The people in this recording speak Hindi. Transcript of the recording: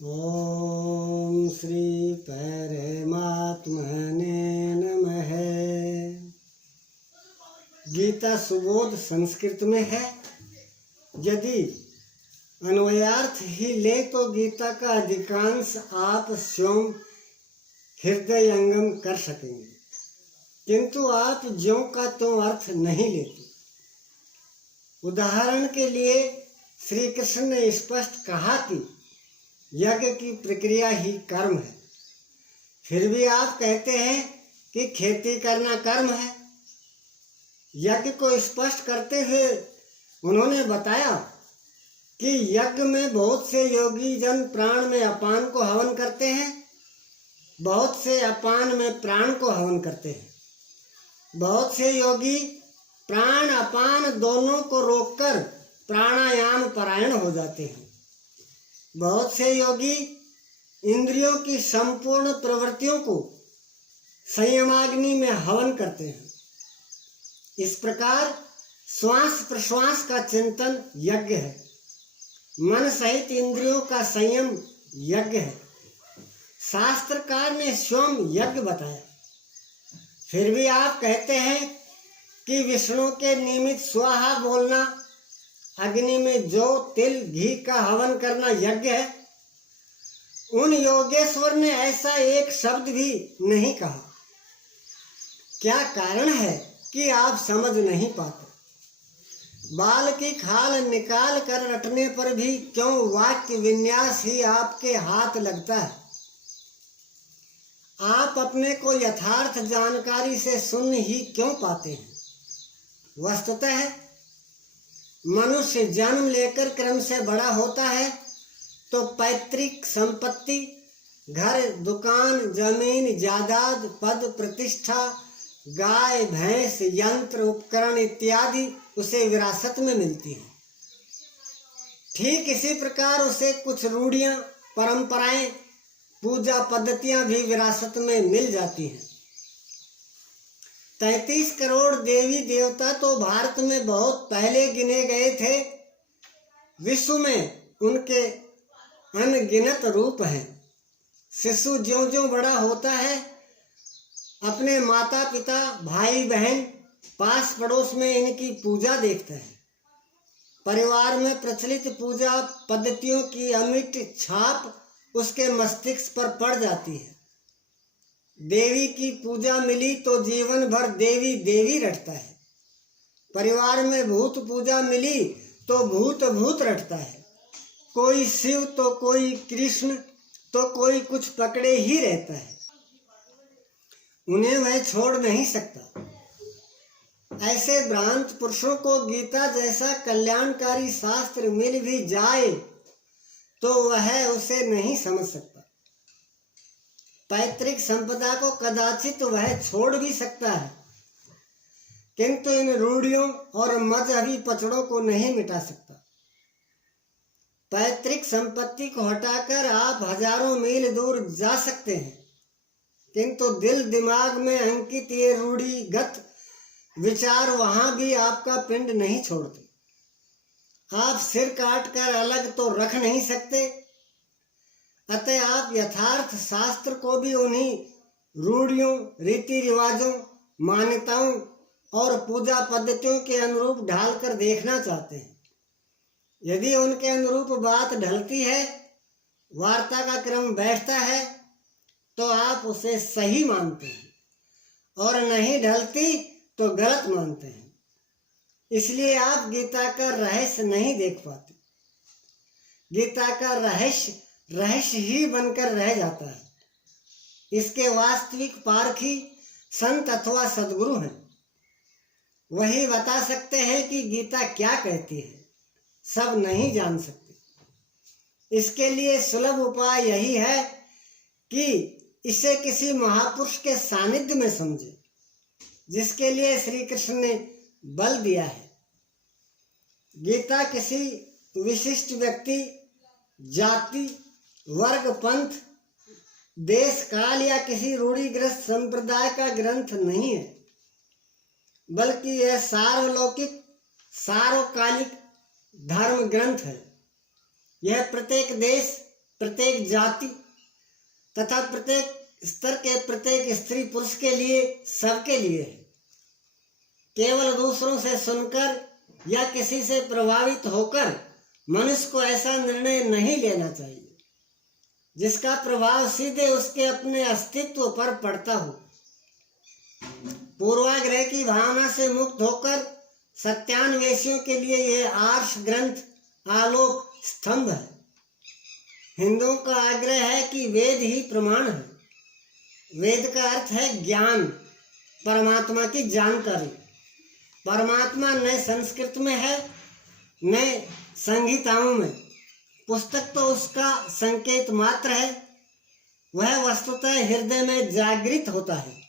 ओम श्री परमात्मने नमः। गीता सुबोध संस्कृत में है। यदि अन्वयार्थ ही ले तो गीता का अधिकांश आप स्वयं हृदयंगम कर सकेंगे, किंतु आप ज्यों का त्यों अर्थ नहीं लेते। उदाहरण के लिए श्री कृष्ण ने स्पष्ट कहा कि यज्ञ की प्रक्रिया ही कर्म है, फिर भी आप कहते हैं कि खेती करना कर्म है। यज्ञ को स्पष्ट करते हुए उन्होंने बताया कि यज्ञ में बहुत से योगी जन प्राण में अपान को हवन करते हैं, बहुत से अपान में प्राण को हवन करते हैं। बहुत से योगी प्राण अपान दोनों को रोककर प्राणायाम परायण हो जाते हैं। बहुत से योगी इंद्रियों की संपूर्ण प्रवृत्तियों को संयमाग्नि में हवन करते हैं। इस प्रकार श्वास प्रश्वास का चिंतन यज्ञ है, मन सहित इंद्रियों का संयम यज्ञ है। शास्त्रकार ने स्वयं यज्ञ बताया, फिर भी आप कहते हैं कि विष्णु के निमित्त स्वाहा बोलना, अग्नि में जौ तिल घी का हवन करना यज्ञ है। उन योगेश्वर ने ऐसा एक शब्द भी नहीं कहा। क्या कारण है कि आप समझ नहीं पाते? बाल की खाल निकाल कर रटने पर भी क्यों वाक्य विन्यास ही आपके हाथ लगता है? आप अपने को यथार्थ जानकारी से सुन ही क्यों पाते हैं? वस्तुतः मनुष्य जन्म लेकर क्रम से बड़ा होता है तो पैतृक संपत्ति, घर, दुकान, जमीन, जायदाद, पद, प्रतिष्ठा, गाय, भैंस, यंत्र, उपकरण इत्यादि उसे विरासत में मिलती है। ठीक इसी प्रकार उसे कुछ रूढ़ियां, परंपराएं, पूजा पद्धतियां भी विरासत में मिल जाती हैं। 33 करोड़ देवी देवता तो भारत में बहुत पहले गिने गए थे। विश्व में उनके अनगिनत रूप हैं। शिशु ज्यों ज्यों बड़ा होता है, अपने माता पिता, भाई बहन, पास पड़ोस में इनकी पूजा देखता है। परिवार में प्रचलित पूजा पद्धतियों की अमिट छाप उसके मस्तिष्क पर पड़ जाती है। देवी की पूजा मिली तो जीवन भर देवी देवी रटता है। परिवार में भूत पूजा मिली तो भूत भूत रटता है। कोई शिव तो कोई कृष्ण तो कोई कुछ पकड़े ही रहता है। उन्हें वह छोड़ नहीं सकता। ऐसे भ्रांत पुरुषों को गीता जैसा कल्याणकारी शास्त्र मिल भी जाए तो वह उसे नहीं समझ सकता। पैतृक संपदा को कदाचित वह छोड़ भी सकता है, किंतु इन रूढ़ियों और मजहबी पचड़ों को नहीं मिटा सकता। पैतृक संपत्ति को हटाकर आप हजारों मील दूर जा सकते हैं, किंतु दिल दिमाग में अंकित ये रूढ़िगत विचार वहां भी आपका पिंड नहीं छोड़ते। आप सिर काट कर अलग तो रख नहीं सकते। अतः आप यथार्थ शास्त्र को भी उन्हीं रूढ़ियों, रीति रिवाजों, मान्यताओं और पूजा पद्धतियों के अनुरूप ढालकर देखना चाहते हैं। यदि उनके अनुरूप बात ढलती है, वार्ता का क्रम बैठता है, तो आप उसे सही मानते हैं, और नहीं ढलती तो गलत मानते हैं। इसलिए आप गीता का रहस्य नहीं देख पाते। गीता का रहस्य रहस्य ही बनकर रह जाता है। इसके वास्तविक पारखी संत अथवा सद्गुरु हैं। वही बता सकते हैं कि गीता क्या कहती है। सब नहीं जान सकते। इसके लिए सुलभ उपाय यही है कि इसे किसी महापुरुष के सानिध्य में समझे, जिसके लिए श्री कृष्ण ने बल दिया है। गीता किसी विशिष्ट व्यक्ति, जाति, वर्ग, पंथ, देश काल या किसी रूढ़िग्रस्त संप्रदाय का ग्रंथ नहीं है, बल्कि यह सार्वलौकिक, सार्वकालिक धर्म ग्रंथ है। यह प्रत्येक देश, प्रत्येक जाति तथा प्रत्येक स्तर के प्रत्येक स्त्री पुरुष के लिए, सबके लिए है। केवल दूसरों से सुनकर या किसी से प्रभावित होकर मनुष्य को ऐसा निर्णय नहीं लेना चाहिए जिसका प्रभाव सीधे उसके अपने अस्तित्व पर पड़ता हो। पूर्वाग्रह की भावना से मुक्त होकर सत्यान्वेषियों के लिए यह आर्ष ग्रंथ आलोक स्तंभ है। हिंदुओं का आग्रह है कि वेद ही प्रमाण है। वेद का अर्थ है ज्ञान, परमात्मा की जानकारी। परमात्मा न संस्कृत में है न संहिताओं में। पुस्तक तो उसका संकेत मात्र है, वह वस्तुतः हृदय में जागृत होता है।